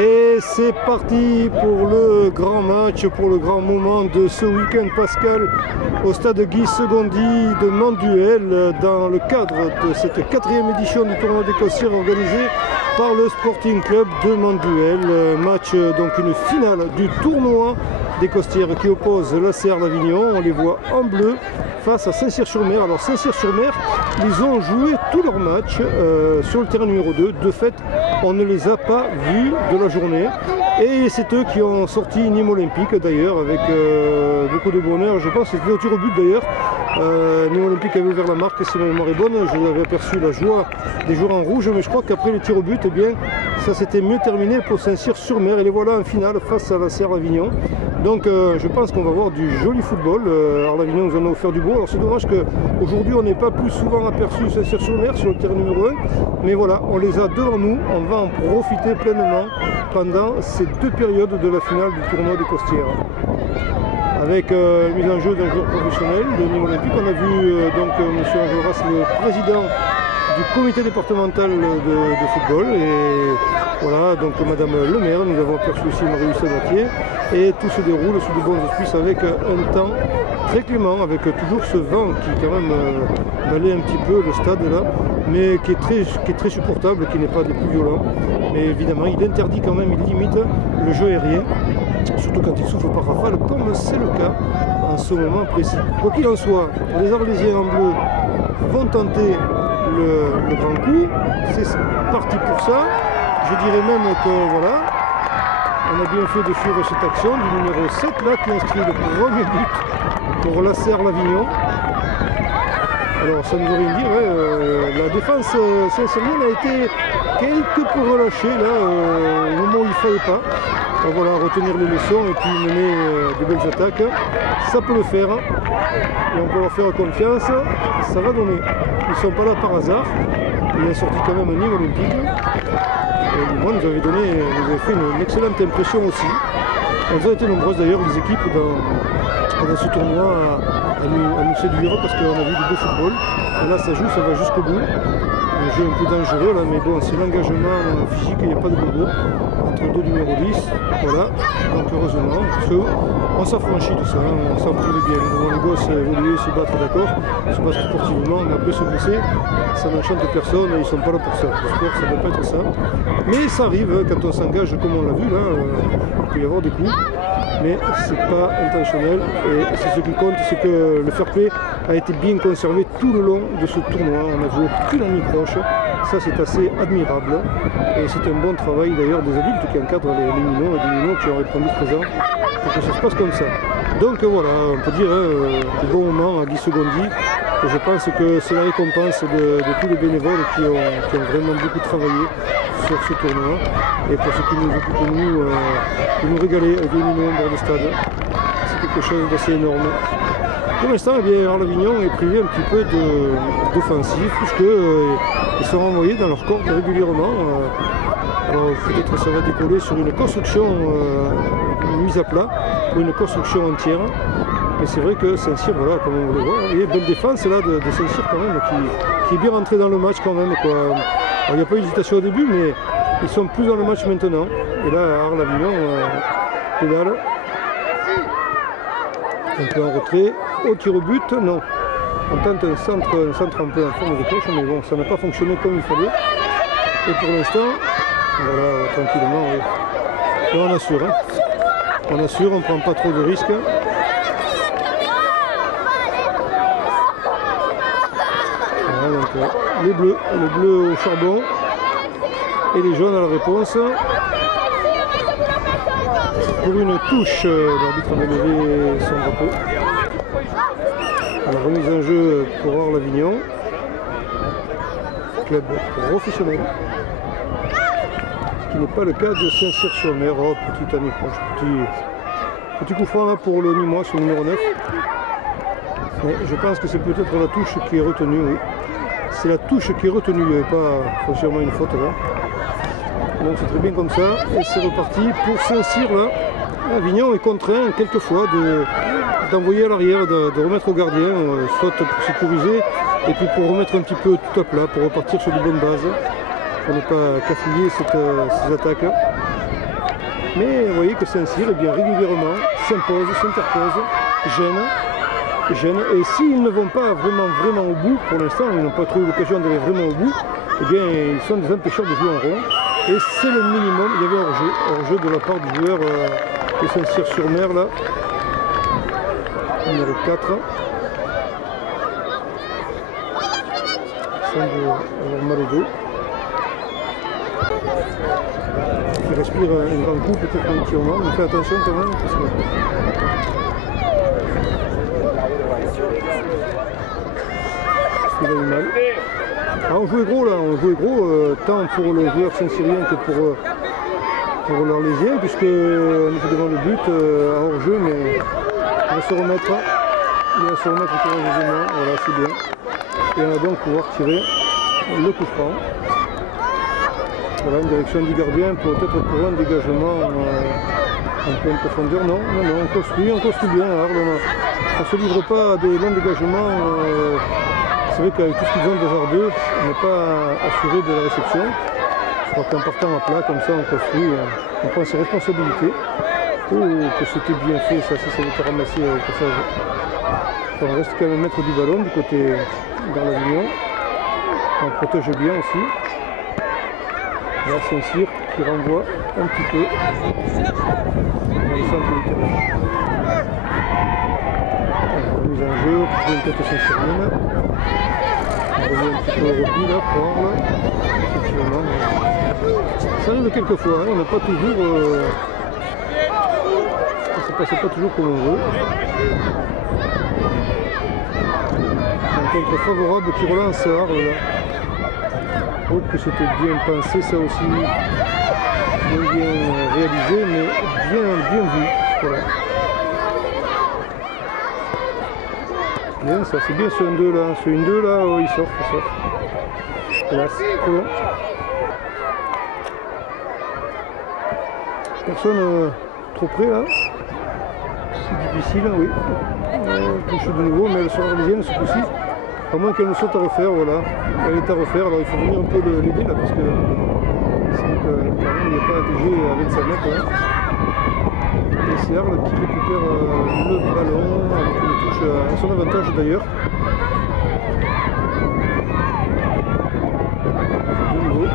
Et c'est parti pour le grand match, pour le grand moment de ce week-end Pascal au stade Guy Segondy de Manduel dans le cadre de cette 4e édition du tournoi des Costières organisé par le Sporting Club de Manduel. Match, donc une finale du tournoi des Costières qui oppose la Serre d'Avignon. On les voit en bleu face à Saint-Cyr-sur-Mer. Alors Saint-Cyr-sur-Mer, ils ont joué tous leurs matchs sur le terrain numéro 2. De fait, on ne les a pas vus de la journée. Et c'est eux qui ont sorti Nîmes Olympique d'ailleurs avec beaucoup de bonheur. Je pense que c'était au tir au but d'ailleurs. Nîmes Olympique avait ouvert la marque, si ma mémoire est bonne. Je l'avais aperçu la joie des joueurs en rouge, mais je crois qu'après le tir au but, eh bien, ça s'était mieux terminé pour Saint-Cyr-sur-Mer. Et les voilà en finale face à la Serre d'Avignon. Donc je pense qu'on va voir du joli football. Arles-Avignon nous en a offert du beau. Alors c'est dommage qu'aujourd'hui on n'ait pas plus souvent aperçu Saint-Cyr-sur-Mer sur le terrain numéro 1. Mais voilà, on les a devant nous. On va en profiter pleinement pendant ces deux périodes de la finale du tournoi des Costières. Avec mise en jeu d'un joueur professionnel de Nîmes Olympique. On a vu donc M. Enjolras, le président du comité départemental de football. Et voilà, donc Madame le maire, nous avons aperçu aussi Marie-Louise Sabatier. Et tout se déroule sous de bons auspices avec un temps très clément, avec toujours ce vent qui quand même balaye un petit peu le stade là, mais qui est très supportable, qui n'est pas des plus violents. Mais évidemment, il interdit quand même, il limite le jeu aérien, surtout quand il souffle par rafale, comme c'est le cas en ce moment précis. Quoi qu'il en soit, les Arlésiens en bleu vont tenter le grand coup. C'est parti pour ça. Je dirais même que voilà, on a bien fait de suivre cette action du numéro 7 là qui inscrit le premier but pour la Serre d'Avignon. Alors ça ne veut rien dire, hein. La défense saint-cyrienne a été quelque peu relâchée là au moment où il ne fallait pas. Donc voilà, retenir les leçons et puis mener de belles attaques, ça peut le faire. Et on peut leur faire confiance, ça va donner. Ils ne sont pas là par hasard, il a sorti quand même un Nîmes Olympique. Et moi, nous avait fait une excellente impression aussi. Elles ont été nombreuses d'ailleurs, les équipes dans ce tournoi à nous séduire parce qu'on a vu du beau football. Et là, ça joue, ça va jusqu'au bout. Un jeu un peu dangereux là, mais bon, c'est l'engagement physique, il n'y a pas de bobo entre deux numéros 10. Voilà, donc heureusement, parce qu'on s'affranchit de ça, on s'en prive bien. Devant les gosses évoluer, se battre, d'accord, se battre sportivement, on a pu se blesser, ça n'enchante personne, ils ne sont pas là pour ça. Le sport, ça ne doit pas être ça. Mais ça arrive, quand on s'engage, comme on l'a vu là, il peut y avoir des coups. Mais c'est pas intentionnel et c'est ce qui compte, c'est que le fair play a été bien conservé tout le long de ce tournoi. On n'a joué aucune anicroche, ça c'est assez admirable et c'est un bon travail d'ailleurs des adultes qui encadrent les minots et des minots qui ont répondu présent pour que ça se passe comme ça. Donc voilà, on peut dire des bons moments à Guy Segondy et je pense que c'est la récompense de tous les bénévoles qui ont vraiment beaucoup travaillé sur ce tournoi et pour ceux qui nous occupent de nous régaler avec les minots en bord de stade. C'est quelque chose d'assez énorme. Pour l'instant, Arles-Avignon est privé un petit peu d'offensif puisqu'ils sont renvoyés dans leur corps régulièrement. Alors peut-être ça va décoller sur une construction mise à plat ou une construction entière. Mais c'est vrai que Saint-Cyr, voilà, comme on le voit, il y a une belle défense là de Saint-Cyr quand même qui est bien rentré dans le match quand même, quoi. Alors, il n'y a pas eu d'hésitation au début, mais ils sont plus dans le match maintenant. Et là, Arles-Avignon pédale. Un peu en retrait. Au tir au but, non. On tente un centre un peu en forme de cloche, mais bon, ça n'a pas fonctionné comme il fallait. Et pour l'instant, voilà, tranquillement, oui. Et on assure, hein. On assure, on ne prend pas trop de risques. Voilà, donc, les bleus au charbon et les jaunes à la réponse. Pour une touche, l'arbitre a levé son drapeau. Alors remise en jeu pour Arles-Avignon, club professionnel, ce qui n'est pas le cas de Saint-Cyr-sur-Mer. Oh, petite anicroche, petit coup franc là pour le Nîmois sur le numéro 9. Mais je pense que c'est peut-être la touche qui est retenue, oui. C'est la touche qui est retenue, il n'y avait pas foncièrement une faute là. Donc c'est très bien comme ça, et c'est reparti pour Saint-Cyr là. Avignon est contraint quelquefois d'envoyer à l'arrière, de remettre au gardien, soit pour sécuriser, et puis pour remettre un petit peu tout à plat, pour repartir sur de bonnes bases, pour ne pas cafouiller ces attaques. Mais vous voyez que Saint-Cyr, eh bien, régulièrement, s'impose, s'interpose, gêne. Et s'ils ne vont pas vraiment au bout, pour l'instant, ils n'ont pas trouvé l'occasion d'aller vraiment au bout, eh bien, ils sont des empêcheurs de jouer en rond. Et c'est le minimum. Il y avait hors-jeu de la part du joueur de Saint-Cyr-sur-Mer, là, numéro 4. Il semble avoir mal au dos. Il respire un grand coup, peut-être un petit moment, mais fais attention quand même, parce que... Il a eu mal. Ah, on jouait gros là, tant pour le joueur saint-cyrien que pour l'Arlésien, puisque on était devant le but à hors-jeu, mais il va se remettre courageusement, voilà, c'est bien. Et on va donc pouvoir tirer le coup franc. Voilà, une direction du gardien, peut-être pour un dégagement un peu en profondeur. Non, on construit bien. Alors, on ne se livre pas à des longs dégagements. C'est vrai qu'avec tout ce qu'ils ont de hasardeux, on n'est pas assuré de la réception. Je crois qu'en partant à plat, comme ça, on construit, on prend ses responsabilités. Oh, que c'était bien fait, ça avait été ramassé au passage. On reste quand même maître du ballon du côté dans l'Avignon. On protège bien aussi. Là, Saint-Cyr qui renvoie un petit peu dans le centre du terrain. Mise en jeu, une tête Saint-Cyrienne. On revient un petit peu au repli là, pour là. Effectivement. Ça arrive quelquefois, hein. On n'a pas toujours. Ça ne passe pas toujours comme on veut. Un contre favorable qui relance Arles là. Oh, que c'était bien pensé, ça aussi, bien réalisé, mais bien vu. Voilà. Bien ça, c'est bien ce 1-2 là. Ce 1-2 là, oh, il sort. Hélas, trop long. Personne trop près là. C'est difficile, oui. Touche de nouveau, mais elle sera arlésienne ce coup-ci. À moins qu'elle nous saute à refaire, voilà. Elle est à refaire, alors il faut venir un peu l'aider là, parce que c'est vrai qu'il n'est pas ATG à 25 mètres. Hein. Et c'est Arles qui récupère le ballon, avec une touche à son avantage d'ailleurs. De nouveau.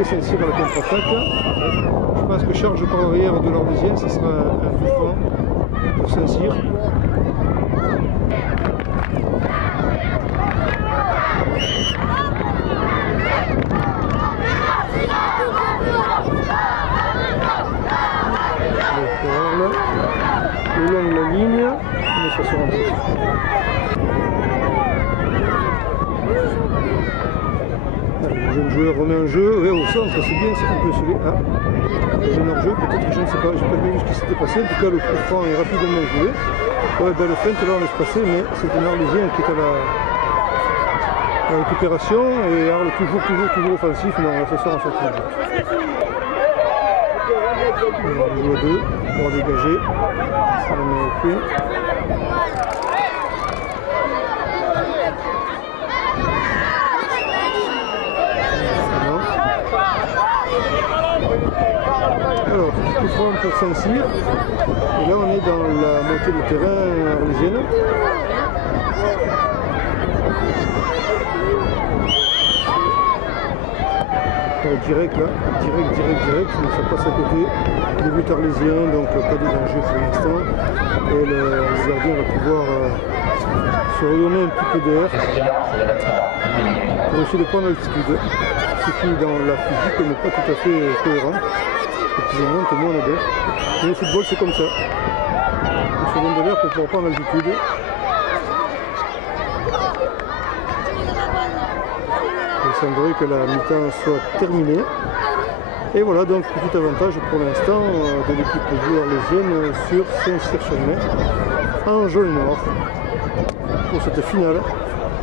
Et Saint-Cyr à la contre-attaque. Je pense que charge par l'arrière de l'Arlésien, ce sera un coup franc pour Saint-Cyr. Le long de la ligne, mais ça se rentre. Le jeune joueur remet un jeu, ouais, au centre, c'est bien, c'est un peu celui. Ah, le jeune hors-jeu, peut-être, je ne sais pas, j'ai pas vu ce qui s'était passé. En tout cas, le coup franc est rapidement joué. Ouais, belle feinte, là on laisse passer, mais c'est un Arlésien qui est à la récupération et Arles toujours offensif. Non, là, ça sort en sortie. On joue à deux pour dégager. On met au pied. Alors, coup franc pour Saint-Cyr. Et là, on est dans la moitié du terrain arlésienne. Direct là, direct, mais ça passe à côté. Le but arlésien, donc pas de danger pour l'instant. Et le gardien va pouvoir se redonner un petit peu d'air pour essayer de prendre l'altitude. Ce qui dans la physique n'est pas tout à fait cohérent. Effectivement, tout le monde a d'air. Mais le football c'est comme ça. On se donne de l'air pour pouvoir prendre l'altitude. Il semblerait que la mi-temps soit terminée. Et voilà donc petit avantage pour l'instant de l'équipe arlésienne sur Saint-Cyr-sur-Mer en jaune et noir pour cette finale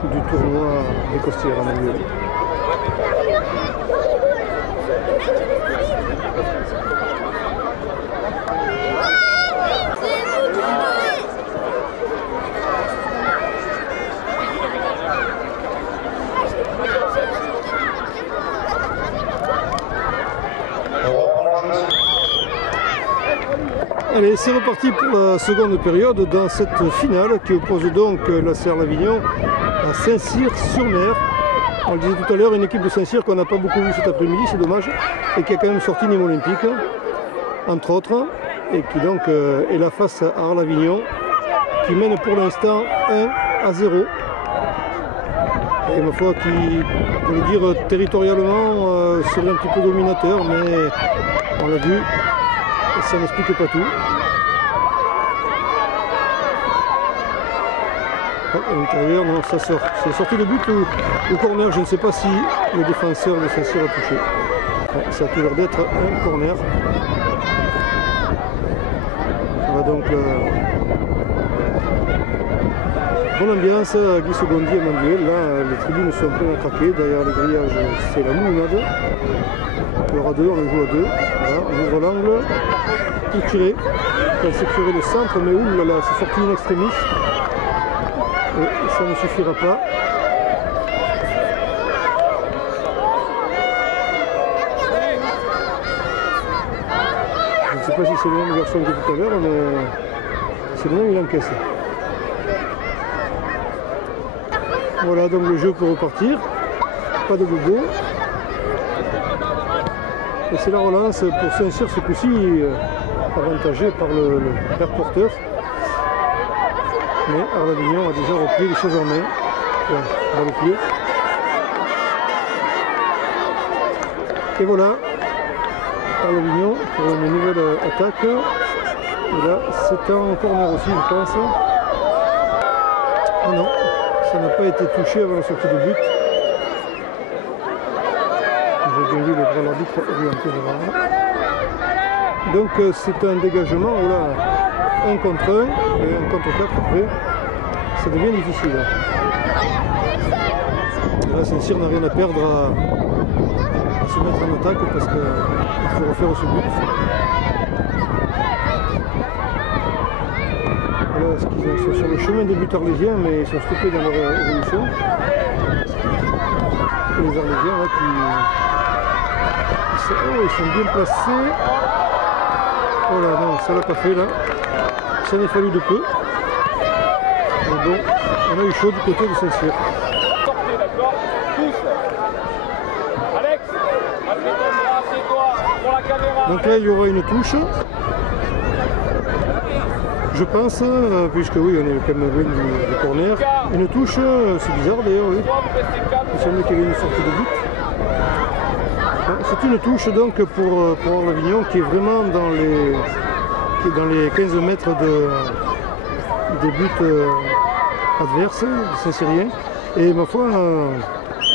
du tournoi des Costières en Algérie. Allez, c'est reparti pour la seconde période dans cette finale qui oppose donc la Serre-l'Avignon à Saint-Cyr-sur-Mer. On le disait tout à l'heure, une équipe de Saint-Cyr qu'on n'a pas beaucoup vue cet après-midi, c'est dommage, et qui a quand même sorti Nîmes Olympique, entre autres, et qui donc est là face à Arles-Avignon, qui mène pour l'instant 1-0. Et ma foi, qui, on peut dire territorialement, serait un petit peu dominateur, mais on l'a vu, ça n'explique pas tout. À l'intérieur, non, ça sort. C'est sorti de but ou le corner, je ne sais pas si le défenseur de Saint-Cyr a touché. Ouais, ça a toujours d'être un corner. On va donc bonne ambiance à Guy Segondi et Manduel. Là, les tribunes sont pleines à craquer. Derrière le grillage, c'est la moulinade. Il y aura deux, on le joue à deux. Voilà, on ouvre l'angle. Tout tiré. On sécurer le centre, mais oulala, c'est sorti in extremis. Et ça ne suffira pas. Je ne sais pas si c'est le même garçon que tout à l'heure, mais c'est le même, il encaisse. Voilà, donc le jeu peut repartir. Pas de bobo. Et c'est la relance pour Saint-Cyr ce coup-ci, avantagé par le père porteur. Mais Arles-Avignon a déjà repris les choses en main. Dans le pied. Et voilà, Arles-Avignon pour une nouvelle attaque. Et là, c'est un corner aussi, je pense. Ah non, ça n'a pas été touché avant la sortie de but. J'ai bien vu le bras de l'arbitre orienté devant. Donc c'est un dégagement, voilà, 1 contre 1 et 1 contre 4 après. Ça devient difficile. Et là, Saint-Cyr n'a rien à perdre à se mettre en attaque parce qu'il faut refaire ce but. Voilà, ils sont sur le chemin des buts arlésiens, mais ils sont stoppés dans leur évolution. Et les Arlésiens là, ils sont bien placés. Oh là, non, ça l'a pas fait là. Ça n'est fallu de peu. Mais bon, on a eu chaud du côté de Saint-Cyr. Sortez, d'accord? Tous. Alex, assieds-toi pour la caméra. Donc là, il y aura une touche. Je pense, puisque oui, on est quand même loin du corner. Une touche, c'est bizarre d'ailleurs, oui. Il semblait qu'il y avait une sortie de but. C'est une touche donc pour Arles-Avignon qui est vraiment dans les 15 mètres des buts adverses, des Saint-Cyriens. Et ma foi,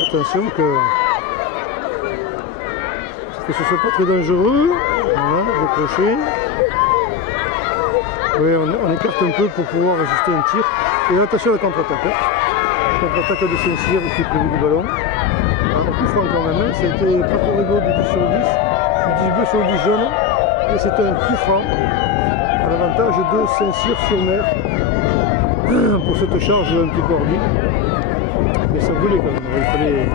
attention que ce soit pas très dangereux. Voilà, reproché. Oui, on écarte un peu pour pouvoir résister un tir. Et attention à la contre-attaque. Contre-attaque de Saint-Cyr qui est prévu du ballon. Un coup franc quand même, ça a été pas trop rigolo du 10 sur 10, du 10 bleu sur le 10 jaune. Et c'est un coup franc à l'avantage de Saint-Cyr-sur-Mer pour cette charge un petit peu hardie. Mais ça voulait quand même, il fallait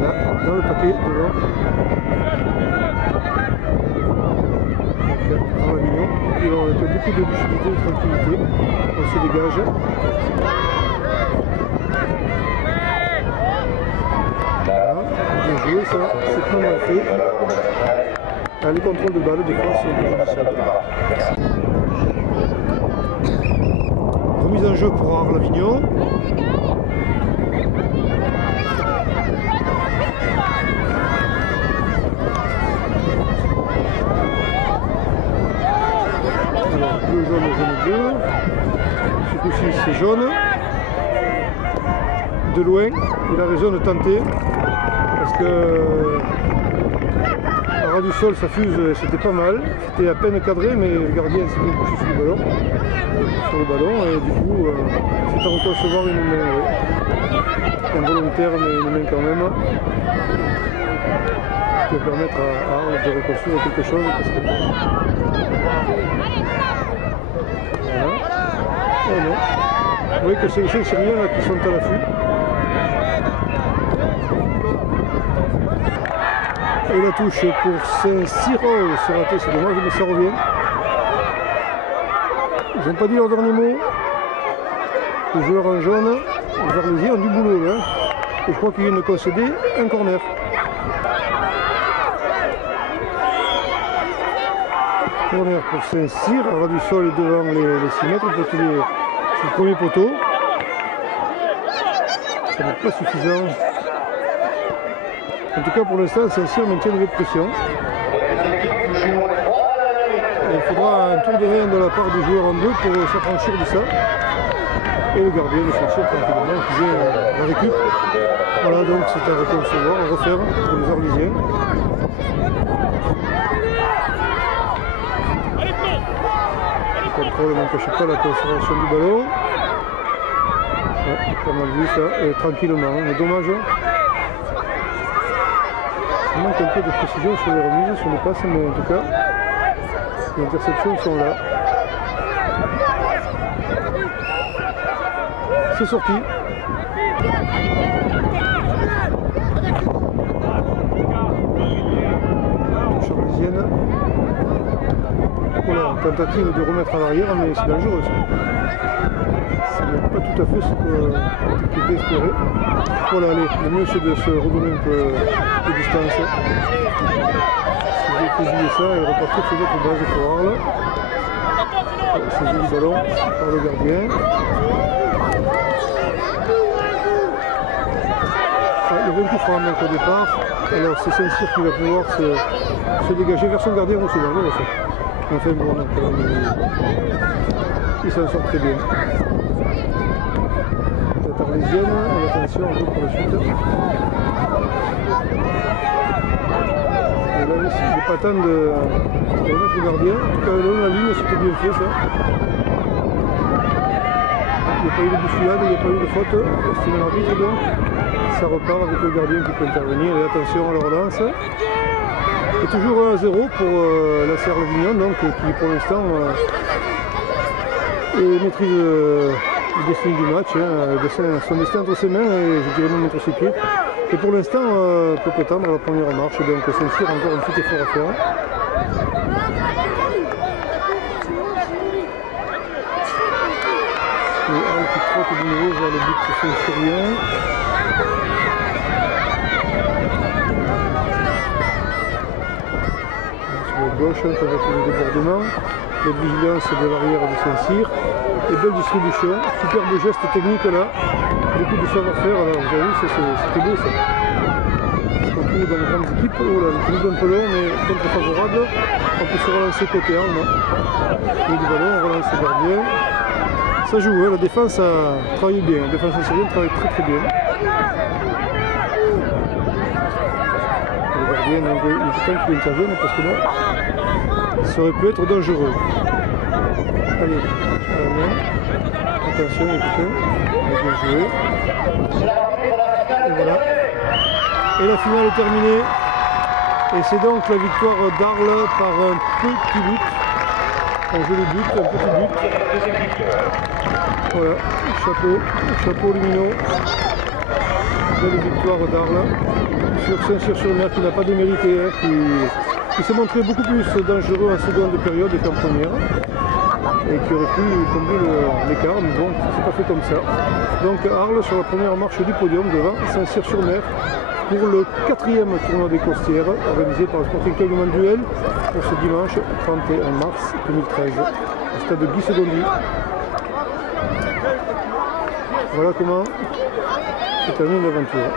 là, dans le paquet devant. Arles-Avignon, qui va avec beaucoup de lucidité et de tranquillité, on se dégage. Bien joué, ça, c'est très mal fait. Les contrôles de balle, défense, remise en jeu pour Arles-Avignon. Alors, bleu, jaune, jaune, bleu. Ce coup-ci, c'est jaune. De loin, il a raison de tenter. Parce que à ras du sol, ça fuse, c'était pas mal. C'était à peine cadré, mais le gardien s'est bien couché sur le ballon. Et du coup, c'est à reconcevoir une main. Ouais. Involontaire, mais une main quand même. Qui va permettre à Arles de reconstruire quelque chose. Parce que... Voilà. Oh non. Vous voyez que c'est les Saint-Cyriens là qui sont à l'affût. Et la touche pour Saint-Cyr, c'est raté, c'est dommage, mais ça revient. Ils n'ont pas dit leur dernier mot. Les joueurs en jaune, les Arlésiens ont du boulot là. Et je crois qu'ils viennent de concéder un corner. Corner pour Saint-Cyr. Ras du sol est devant les 6 mètres. C'est le premier poteau. Ça n'est pas suffisant. En tout cas pour l'instant, Saint-Cyr maintient une pression. Il faudra un tour de main de la part du joueur en bleu pour s'affranchir de ça. Et le gardien de Saint-Cyr tranquillement qui vient la récup. Voilà, donc c'est à reconcevoir, à refaire pour les Arlésiens. Le contrôle n'empêche pas la conservation du ballon. Ouais, pas mal vu ça, tranquillement, mais dommage. Il manque un peu de précision sur les remises, sur les passes, mais en tout cas, les interceptions sont là. C'est sorti. Touche arlésienne. Voilà, tentative de remettre à l'arrière, mais c'est dangereux ça. Ce n'est pas tout à fait ce qui était espéré. Voilà, allez, le mieux c'est de se redonner un peu de distance. Si vous fusillez ça et repartir sur d'autres bases pour Arles. C'est du ballon par le gardien. Le vaincu fera un manque au départ. Alors c'est Saint-Cyr qui va pouvoir se dégager vers son gardien aussi. Voilà ça. Enfin bon, il s'en sort très bien. Tête arlésienne, attention un peu pour la suite. Et là aussi, il n'est pas temps de remettre le gardien. En tout cas, là, la ligne, c'était bien fait ça. Il n'y a pas eu de bousculade, il n'y a pas eu de faute. C'est un arbitre donc. Ça repart avec le gardien qui peut intervenir. Et attention à la relance. Et toujours 1-0 pour la Serre Avignon, donc qui pour l'instant maîtrise le destin du match, son destin entre ses mains et je dirais même entre ses pieds. Et pour l'instant peut prétendre à la première marche, donc Saint-Cyr encore un petit effort à faire. Et Arles qui trotte de nouveau vers le but saint-cyrien. Gauche avec le débordement, la vigilance de l'arrière de Saint-Cyr et belle distribution, superbe geste technique là, beaucoup de savoir-faire, alors vous avez vu c'était beau ça. On se retrouve dans les grandes équipes, oh là, le tenue d'un peu long mais contre favorable, on peut se relancer côté arme, le ballon, on relance le gardien, ça joue, hein, la défense a travaillé bien, la défense syrienne travaille très bien. Donc il faut qu'il intervienne parce que là, ça aurait pu être dangereux. Allez, à la main. Attention, écoutez, on va bien jouer. Et voilà. Et la finale est terminée. Et c'est donc la victoire d'Arles par un petit but. Un joli but, un petit but. Voilà, chapeau lumineux. Belle victoire d'Arles sur Saint-Cyr-sur-Mer qui n'a pas démérité, hein, qui s'est montré beaucoup plus dangereux en seconde période qu'en première et qui aurait pu combler l'écart, mais bon, c'est pas fait comme ça. Donc Arles sur la première marche du podium devant Saint-Cyr-sur-Mer pour le 4e tournoi des Costières organisé par le Sporting Club de Manduel pour ce dimanche 31 mars 2013 au stade de Guy Segondy. Voilà comment se termine l'aventure.